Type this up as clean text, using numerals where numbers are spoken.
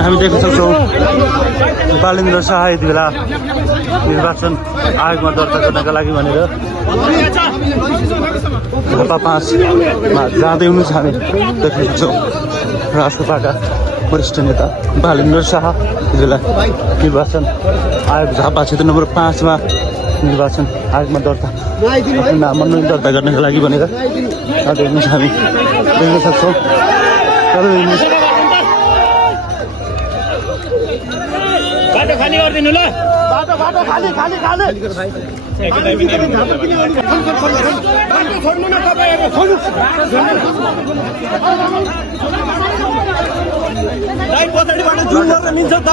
हामी देख्न सक्छौँ बालेन्द्र शाह यति बेला निर्वाचन आयोगमा दर्ता गर्नका लागि भनेर झापा 5मा जाँदै हुनुहुन्छ हामी देख्न सक्छौँ। राष्ट्रपाका वरिष्ठ नेता बालेन्द्र शाह यति बेला निर्वाचन आयोग झापा क्षेत्र नम्बर 5मा निर्वाचन आयोगमा नाम दर्ता गर्नका लागि भनेर हामी देख्न सक्छौँ। बाटो खाली गरिदिनु ल, बाटो खाली छोड्नु न तपाईँहरू, पछाडिबाट जुन गर्न मिल्छ त